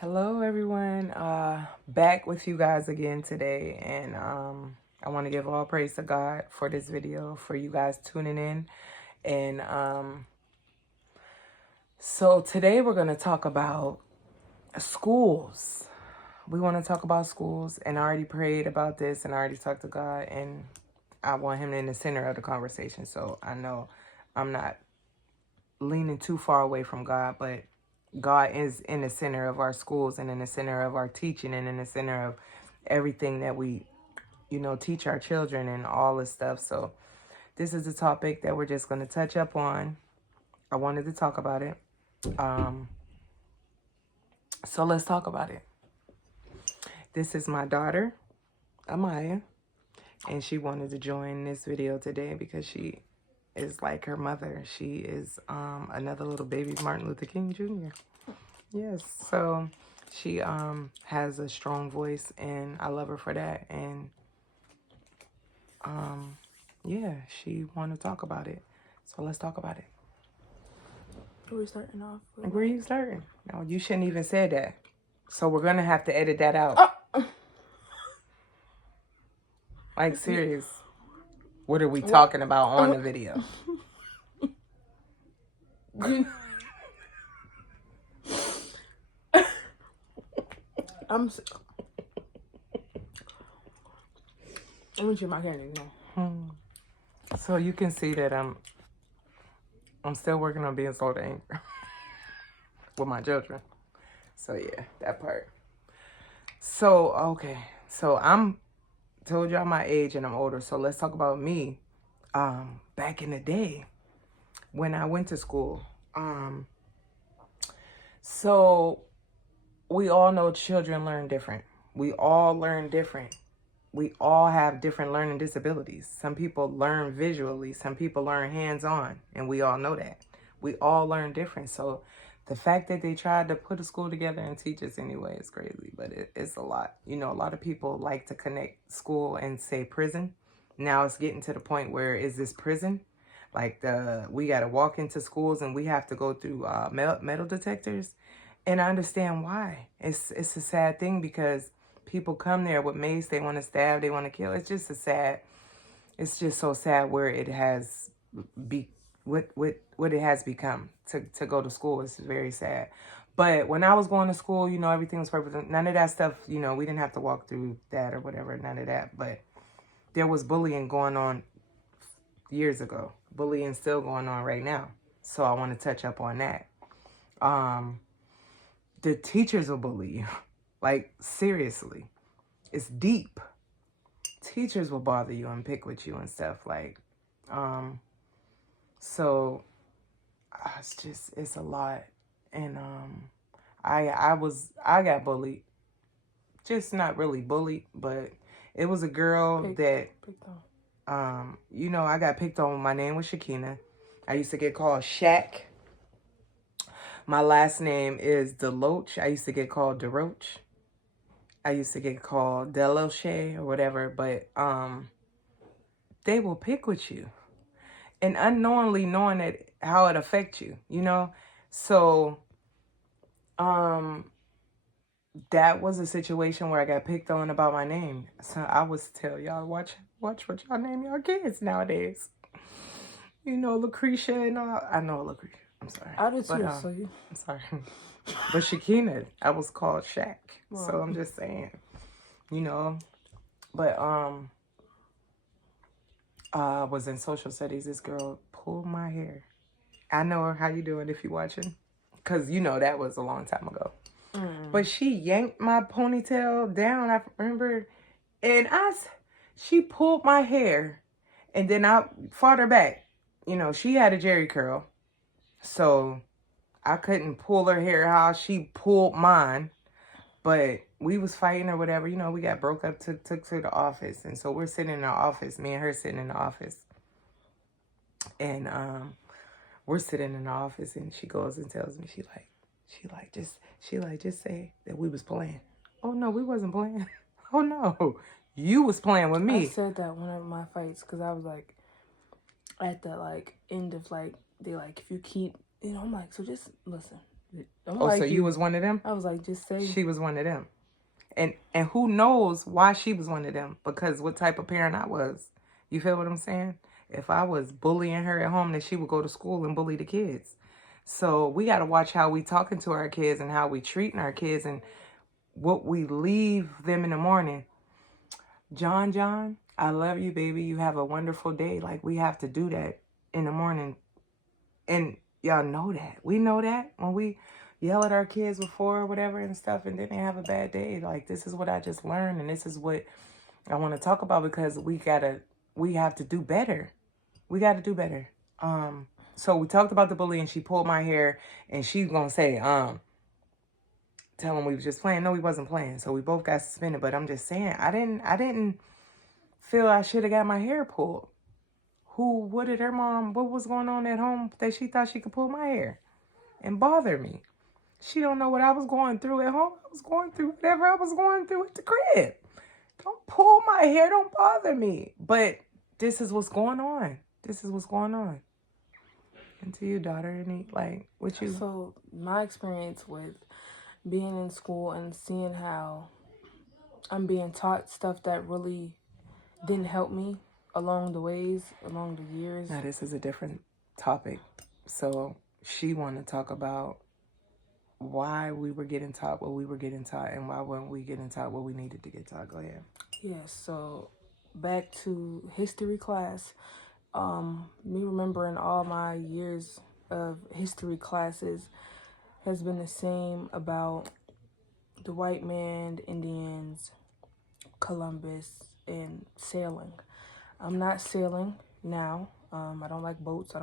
Hello everyone, back with you guys again today, and I want to give all praise to God for this video, for you guys tuning in. And so today we're going to talk about schools. We want to talk about schools, and I already prayed about this and I already talked to God, and I want him in the center of the conversation. So I know I'm not leaning too far away from God, but God is in the center of our schools and in the center of our teaching and in the center of everything that we, teach our children and all this stuff. So this is a topic that we're just going to touch up on. I wanted to talk about it. So let's talk about it. This is my daughter, Amaya, and she wanted to join this video today because she is like her mother. She is another little baby Martin Luther King Jr. Yes, so she has a strong voice, and I love her for that. And yeah, she wanted to talk about it. So let's talk about it. Where we starting off? Where are you starting? No, you shouldn't even say that. So we're gonna have to edit that out. Like, serious. What are we talking about on the video? Let me check my candy now. So you can see that I'm still working on being slow to anger with my children. So yeah, that part. So okay, so I'm told y'all my age and I'm older. So let's talk about me. Back in the day when I went to school. So we all know children learn different. We all learn different. We all have different learning disabilities. Some people learn visually, some people learn hands-on, and we all know that. We all learn different. So the fact that they tried to put a school together and teach us anyway is crazy, but it's a lot. You know, a lot of people like to connect school and say prison. Now it's getting to the point where, is this prison? Like, we got to walk into schools and we have to go through metal detectors. And I understand why. It's a sad thing because people come there with mace, they want to stab, they want to kill. It's just so sad where it has what it has become to go to school. It's very sad. But when I was going to school, everything was perfect. None of that stuff, we didn't have to walk through that or whatever, none of that. But there was bullying going on years ago. Bullying still going on right now. So I want to touch up on that. The teachers will bully you. Like, seriously. It's deep. Teachers will bother you and pick with you and stuff. Like, so it's a lot. And I got bullied. Just not really bullied, but it was a girl that I got picked on. My name was Shakina. I used to get called Shaq. My last name is Deloach. I used to get called DeRoach. I used to get called Deloche or whatever, but they will pick with you. And unknowingly knowing that how it affects you, So that was a situation where I got picked on about my name. So I was tell y'all, watch what y'all name your kids nowadays. Lucretia and all. I know Lucretia. I'm sorry. I did too, so you. I'm sorry. But Shakina, I was called Shaq. Wow. So I'm just saying, But I was in social studies. This girl pulled my hair. I know her. How you doing if you watching? Because, that was a long time ago. But she yanked my ponytail down, I remember. And she pulled my hair. And then I fought her back. She had a Jerry curl. So I couldn't pull her hair how she pulled mine. But we was fighting or whatever. We got broke up, took to the office. And so we're sitting in the office, me and her sitting in the office. And we're sitting in the office and she goes and tells me, just say that we was playing. Oh no, we wasn't playing. Oh no, you was playing with me. I said that one of my fights because I was like, at the end of they if you keep, I'm like, so just listen. I'm Oh, like so you was one of them? I was like, just say. She was one of them. And who knows why she was one of them? Because what type of parent I was. You feel what I'm saying? If I was bullying her at home, then she would go to school and bully the kids. So we got to watch how we talking to our kids and how we treating our kids and what we leave them in the morning. John, I love you, baby. You have a wonderful day. Like, we have to do that in the morning. And y'all know that. We know that when we yell at our kids before or whatever and stuff, and then they have a bad day. Like, this is what I just learned, and this is what I want to talk about, because we have to do better. We got to do better. So we talked about the bully, and she pulled my hair, and she's gonna say, tell him we was just playing. No, we wasn't playing. So we both got suspended. But I'm just saying, I didn't feel I should have got my hair pulled. What did her mom, what was going on at home that she thought she could pull my hair and bother me? She don't know what I was going through at home. I was going through whatever I was going through at the crib. Don't pull my hair. Don't bother me. But this is what's going on. This is what's going on. And to you, daughter, what you... So my experience with being in school and seeing how I'm being taught stuff that really didn't help me along the years. Now, this is a different topic. So she want to talk about why we were getting taught what we were getting taught and why weren't we getting taught what we needed to get taught. Go ahead. Yes, so back to history class. Me remembering all my years of history classes has been the same about the white man, the Indians, Columbus, and sailing. I'm not sailing now. I don't like boats.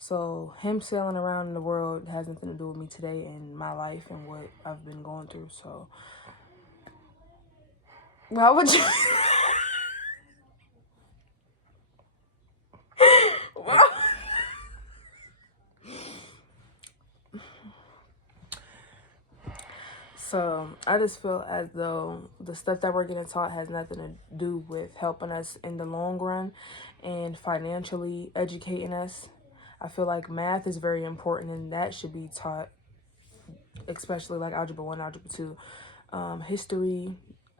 So him sailing around in the world has nothing to do with me today and my life and what I've been going through. So why would you... So I just feel as though the stuff that we're getting taught has nothing to do with helping us in the long run and financially educating us. I feel like math is very important and that should be taught, especially like Algebra 1, Algebra 2. History,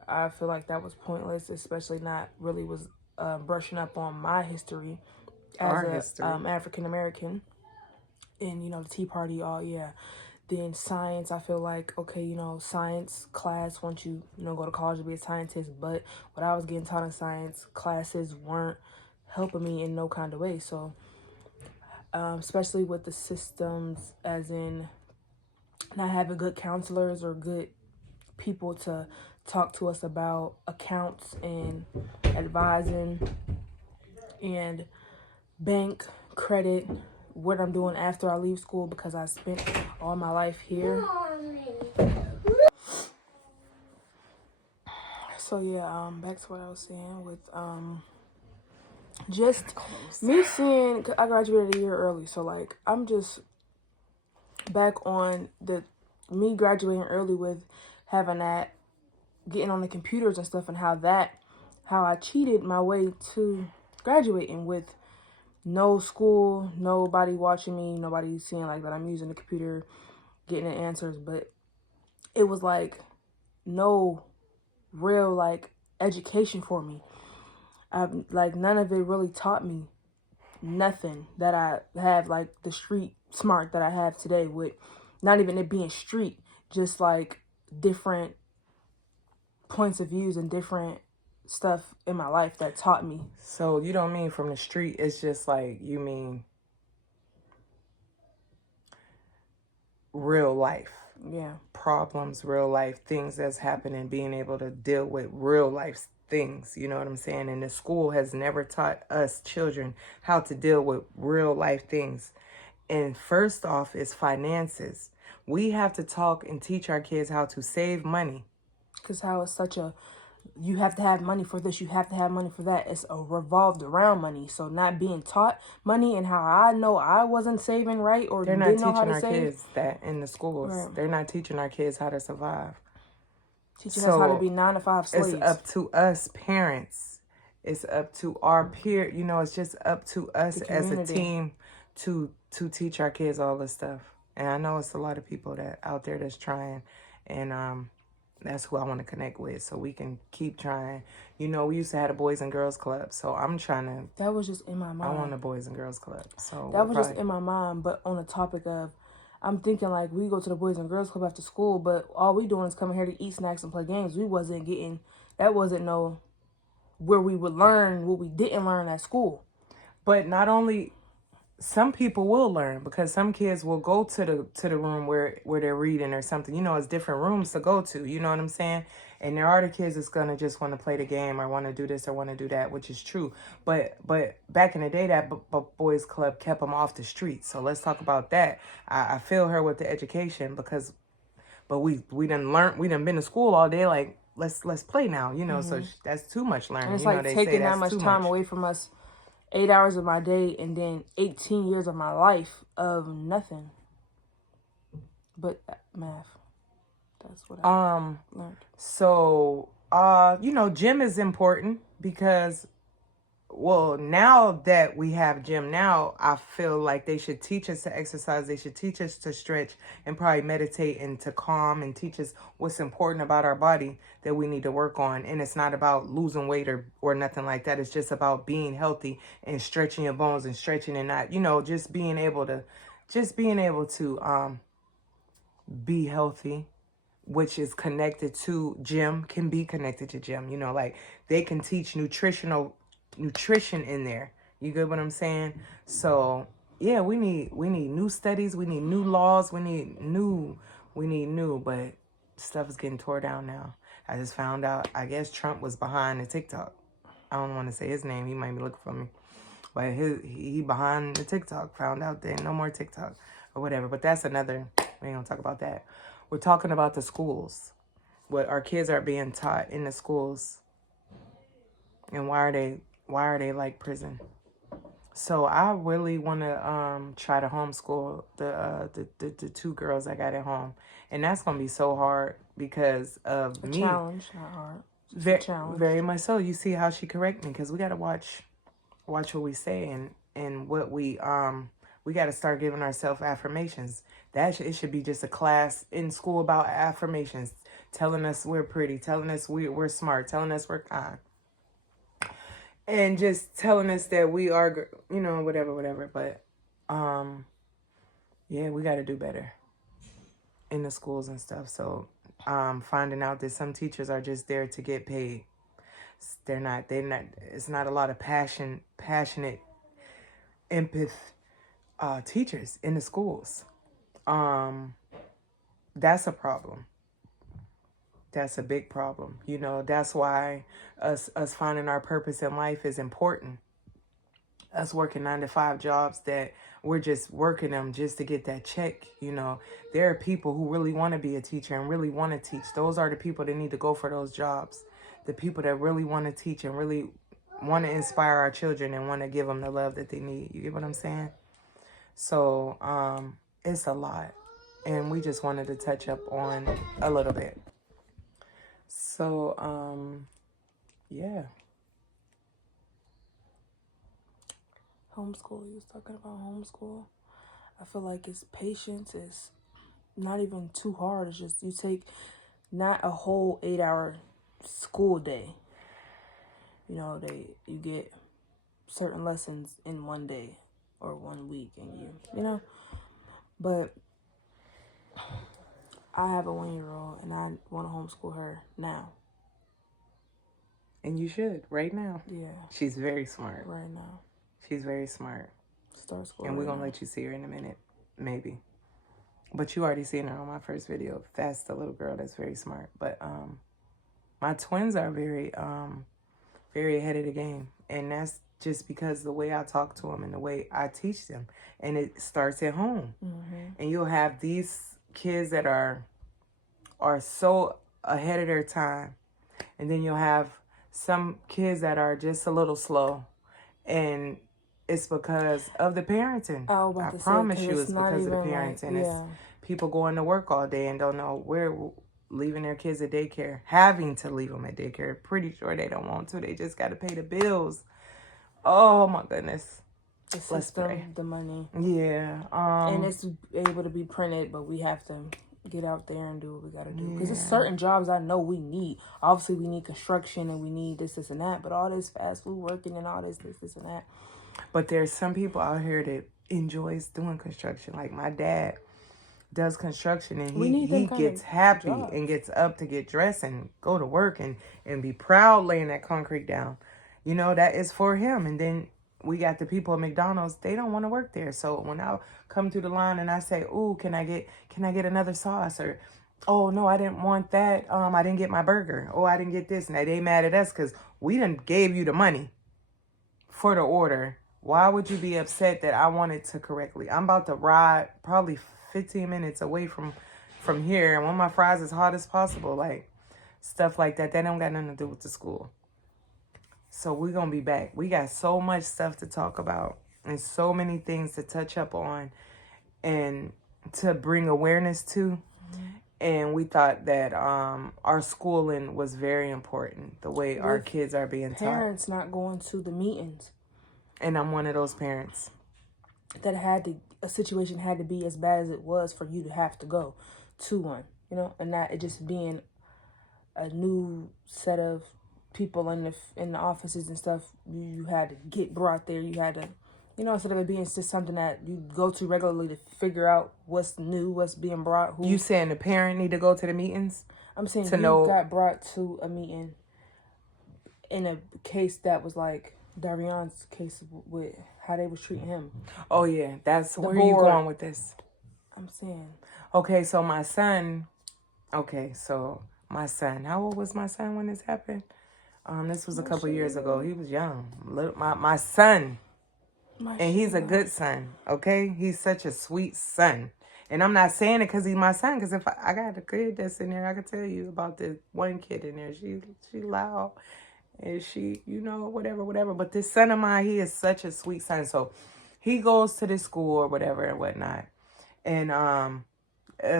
I feel like that was pointless, especially not really was brushing up on my history as an African American. And, the Tea Party, Then science, I feel like, okay, science class, once you, go to college to be a scientist, but what I was getting taught in science classes weren't helping me in no kind of way. So, especially with the systems, as in not having good counselors or good people to talk to us about accounts and advising and bank, credit, what I'm doing after I leave school, because I spent all my life here. So yeah, back to what I was saying with just me seeing, I graduated a year early, so like I'm just back on me graduating early with having that, getting on the computers and stuff, and how I cheated my way to graduating with no school, nobody watching me, nobody seeing like that I'm using the computer, getting the answers, but it was like no real like education for me. None of it really taught me nothing that I have, like the street smart that I have today, with not even it being street, just like different points of views and different stuff in my life that taught me. So you don't mean from the street, it's just like, you mean real life. Yeah. Problems, real life things that's happening, being able to deal with real life things, you know what I'm saying? And the school has never taught us children how to deal with real life things. And first off is finances. We have to talk and teach our kids how to save money. Because how it's such a, you have to have money for this, you have to have money for that. It's a revolved around money. So not being taught money, and how I know I wasn't saving right, or they're not didn't know how teaching to our save. kids that in the schools. Right. They're not teaching our kids how to survive. Teaching us how to be 9 to 5 slaves. It's up to us parents. It's up to our peer. It's just up to us as a team to teach our kids all this stuff. And I know it's a lot of people that out there that's trying, and that's who I want to connect with, so we can keep trying. You know, we used to have a Boys and Girls Club, so I'm trying to. That was just in my mind. I want a Boys and Girls Club, so that was just in my mind. But on the topic of, I'm thinking like we go to the Boys and Girls Club after school, but all we doing is coming here to eat snacks and play games. We wasn't getting, that wasn't no where we would learn what we didn't learn at school. But not only, some people will learn, because some kids will go to the room where they're reading or something. You know, it's different rooms to go to. You know what I'm saying? And there are the kids that's gonna just want to play the game or want to do this or want to do that, which is true. But back in the day, that boys club kept them off the street. So let's talk about that. I feel her with the education, because, but we done been to school all day. Like, let's play now. You know, so that's too much learning. And it's you know, like they taking say that much time away from us. 8 hours of my day and then 18 years of my life of nothing but math. That's what I learned. So, you know, gym is important because, well, now that we have gym now, I feel like they should teach us to exercise. They should teach us to stretch and probably meditate and to calm, and teach us what's important about our body that we need to work on. And it's not about losing weight or nothing like that. It's just about being healthy and stretching your bones and stretching, and not, you know, just being able to be healthy, which is connected to gym, can be connected to gym. You know, like they can teach nutrition in there. You get what I'm saying? So yeah, we need new studies, we need new laws, we need new, but stuff is getting tore down now. I just found out, I guess Trump was behind the TikTok. I don't want to say his name, he might be looking for me, but he behind the TikTok. Found out there no more TikTok or whatever. But that's another, we ain't gonna talk about that. We're talking about the schools, what our kids are being taught in the schools, and why are they like prison? So I really want to try to homeschool the two girls I got at home, and that's gonna be so hard because of me. Challenge, not hard. Challenge. Very much so. You see how she correct me, because we gotta watch what we say, and what we gotta start giving ourselves affirmations. It should be just a class in school about affirmations, telling us we're pretty, telling us we're smart, telling us we're kind. And just telling us that we are, you know, whatever. But, yeah, we got to do better in the schools and stuff. So, finding out that some teachers are just there to get paid. They're not, it's not a lot of passionate, teachers in the schools. That's a problem. That's a big problem. You know, that's why us finding our purpose in life is important. Us working 9-to-5 jobs that we're just working them just to get that check. You know, there are people who really want to be a teacher and really want to teach. Those are the people that need to go for those jobs. The people that really want to teach and really want to inspire our children and want to give them the love that they need. You get what I'm saying? So, it's a lot. And we just wanted to touch up on a little bit. So, yeah. Homeschool, you was talking about homeschool. I feel like it's patience. It's not even too hard. It's just you take not a whole 8-hour school day. You know, you get certain lessons in one day or 1 week, and you know. But I have a 1-year-old, and I want to homeschool her now. And you should, right now. Yeah. She's very smart. Right now. She's very smart. Start school. And we're going to let you see her in a minute, maybe. But you already seen her on my first video. That's the little girl that's very smart. But my twins are very ahead of the game. And that's just because the way I talk to them and the way I teach them. And it starts at home. Mm-hmm. And you'll have these kids that are so ahead of their time. And then you'll have some kids that are just a little slow. And it's because of the parenting. I promise you it's because of the parenting. Like, yeah. It's people going to work all day and don't know where, leaving their kids at daycare, having to leave them at daycare. Pretty sure they don't want to. They just got to pay the bills. Oh, my goodness. The Let's system, pray. the money. Yeah. And it's able to be printed, but we have to get out there and do what we got to do. Because there's Yeah. certain jobs I know we need. Obviously, we need construction and we need this, and that. But all this fast food working and all this, and that. But there's some people out here that enjoys doing construction. Like my dad does construction, and he gets happy jobs. and gets up to get dressed and go to work and be proud laying that concrete down. You know, that is for him. And then we got the people at McDonald's, they don't want to work there. So when I come through the line and I say, "Ooh, can I get another sauce?" Or, "Oh no, I didn't want that. I didn't get my burger. Oh, I didn't get this." And they mad at us because we done gave you the money for the order. Why would you be upset that I wanted to correctly? I'm about to ride probably 15 minutes away from here, and want my fries as hot as possible. Like, stuff like that. That don't got nothing to do with the school. So we're going to be back. We got so much stuff to talk about and so many things to touch up on and to bring awareness to. And we thought that our schooling was very important, the way our kids are being taught. Parents not going to the meetings. And I'm one of those parents. That a situation had to be as bad as it was for you to have to go to one, you know, and not it just being a new set of people in the offices and stuff. You had to get brought there. You had to, you know, instead of it being just something that you go to regularly to figure out what's new, what's being brought. You saying the parent need to go to the meetings? I'm saying you got brought to a meeting in a case that was like Darion's case with how they was treating him. Oh yeah, that's where you going with this. I'm saying. Okay, so my son. How old was my son when this happened? This was a couple years ago. He was young. My son. And he's a good son, okay? He's such a sweet son. And I'm not saying it because he's my son, because if I got a kid that's in there, I could tell you about this one kid in there. She loud. And she, you know, whatever. But this son of mine, he is such a sweet son. So he goes to this school or whatever and whatnot. And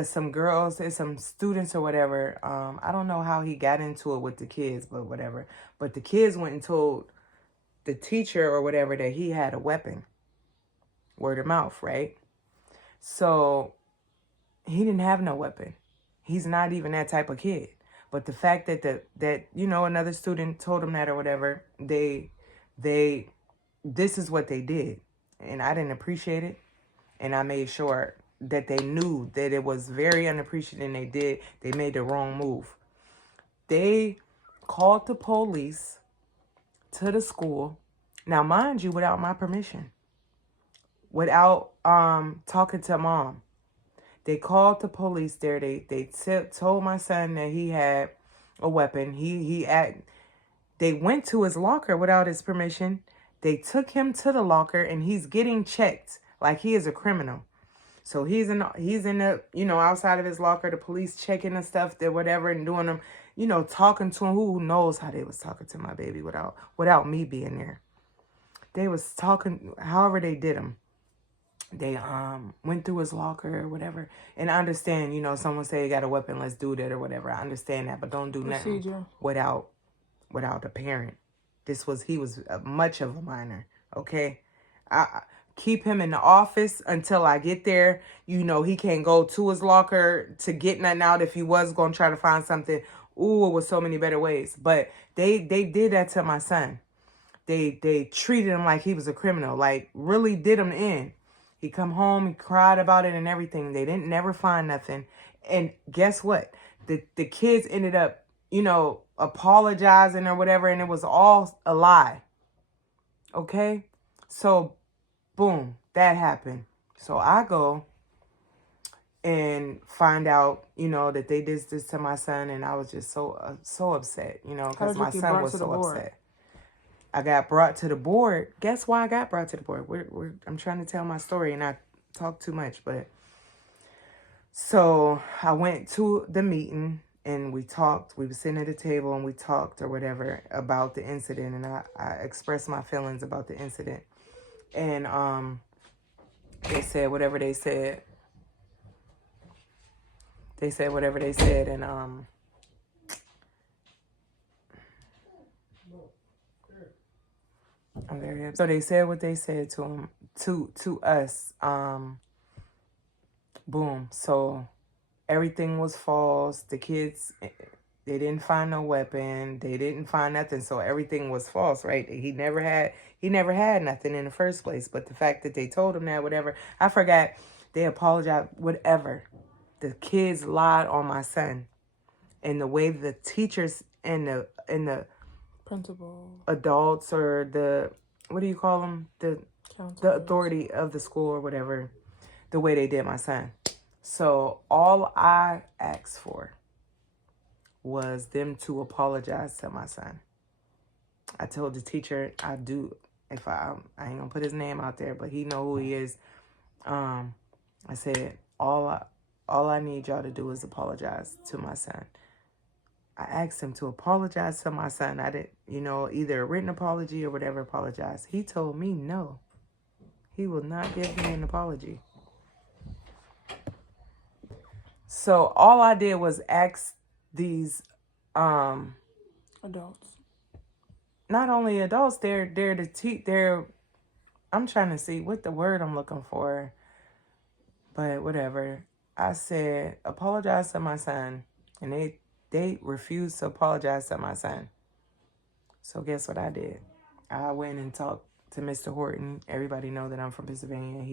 some girls, some students or whatever, I don't know how he got into it with the kids, but whatever. But the kids went and told the teacher or whatever that he had a weapon. Word of mouth, right? So he didn't have no weapon. He's not even that type of kid. But the fact that you know, another student told him that or whatever, this is what they did. And I didn't appreciate it. And I made sure that they knew that it was very unappreciated, and they made the wrong move. They called the police to the school. Now, mind you, without my permission. Without talking to mom. They called the police there. They told my son that he had a weapon. They went to his locker without his permission. They took him to the locker, and he's getting checked like he is a criminal. So he's in the, you know, outside of his locker, the police checking the stuff, that whatever, and doing them, you know, talking to him. Who knows how they was talking to my baby without me being there. They was talking, however they did him. They went through his locker or whatever. And I understand, you know, someone say you got a weapon, let's do that or whatever. I understand that, but don't do nothing without a parent. He was much of a minor, okay? I keep him in the office until I get there. You know, he can't go to his locker to get nothing out if he was going to try to find something. Ooh, it was so many better ways. But they did that to my son. They treated him like he was a criminal, like really did him in. He come home and cried about it and everything. They didn't never find nothing. And guess what? The kids ended up, you know, apologizing or whatever, and it was all a lie. Okay? So, boom, that happened. So I go and find out, you know, that they did this to my son, and I was just so upset, you know, because my son was so upset. I got brought to the board. Guess why I got brought to the board? I'm trying to tell my story and I talk too much, but so I went to the meeting and we talked. We were sitting at a table and we talked or whatever about the incident, and I expressed my feelings about the incident. And they said whatever they said. They said whatever they said, and I'm very upset. So they said what they said to him, to us. Boom. So everything was false. The kids, they didn't find no weapon. They didn't find nothing. So everything was false, right? He never had nothing in the first place. But the fact that they told him that, whatever, I forgot. They apologized, whatever. The kids lied on my son. And the way the teachers and the Principal. adults, or the, what do you call them? The Counselors. authority of the school or whatever, the way they did my son. So all I asked for was them to apologize to my son. I told the teacher, I ain't gonna put his name out there, but he know who he is. I said, all I need y'all to do is apologize to my son. I asked him to apologize to my son. I didn't, either a written apology or whatever, apologize. He told me no. He will not give me an apology. So all I did was ask these Adults. not only adults, they're I'm trying to see what the word I'm looking for. But whatever. I said, apologize to my son. And they refused to apologize to my son. So guess what I did? I went and talked to Mr. Horton. Everybody know that I'm from Pennsylvania.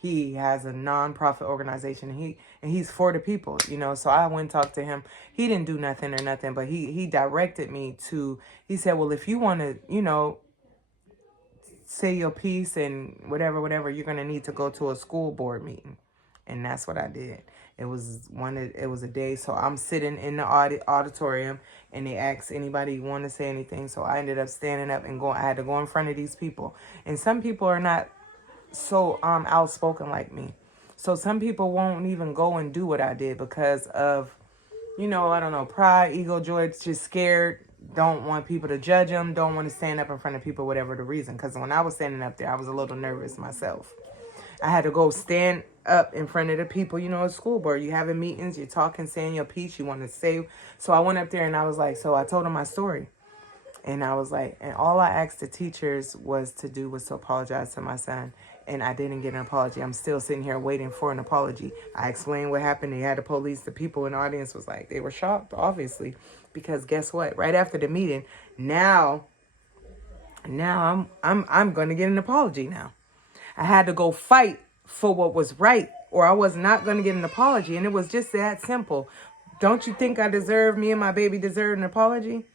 He has a non-profit organization, and he's for the people, So I went and talked to him. He didn't do nothing, but he directed me to. He said, well, if you want to, say your piece and whatever, you're gonna need to go to a school board meeting, and that's what I did. It was a day, so I'm sitting in the auditorium, and they asked anybody want to say anything. So I ended up standing up and going. I had to go in front of these people, and some people are not so outspoken like me. So some people won't even go and do what I did because of, I don't know, pride, ego, joy, just scared, don't want people to judge them, don't want to stand up in front of people, whatever the reason. Because when I was standing up there, I was a little nervous myself. I had to go stand up in front of the people, a school board. You having meetings, you're talking, saying your piece, you want to say. So I went up there and I was like, so I told them my story. And I was like, and all I asked the teachers was to apologize to my son. And I didn't get an apology. I'm still sitting here waiting for an apology. I explained what happened. They had the police. The people in the audience was like, they were shocked, obviously. Because guess what? Right after the meeting, now I'm going to get an apology now. I had to go fight for what was right, or I was not going to get an apology. And it was just that simple. Don't you think me and my baby deserve an apology?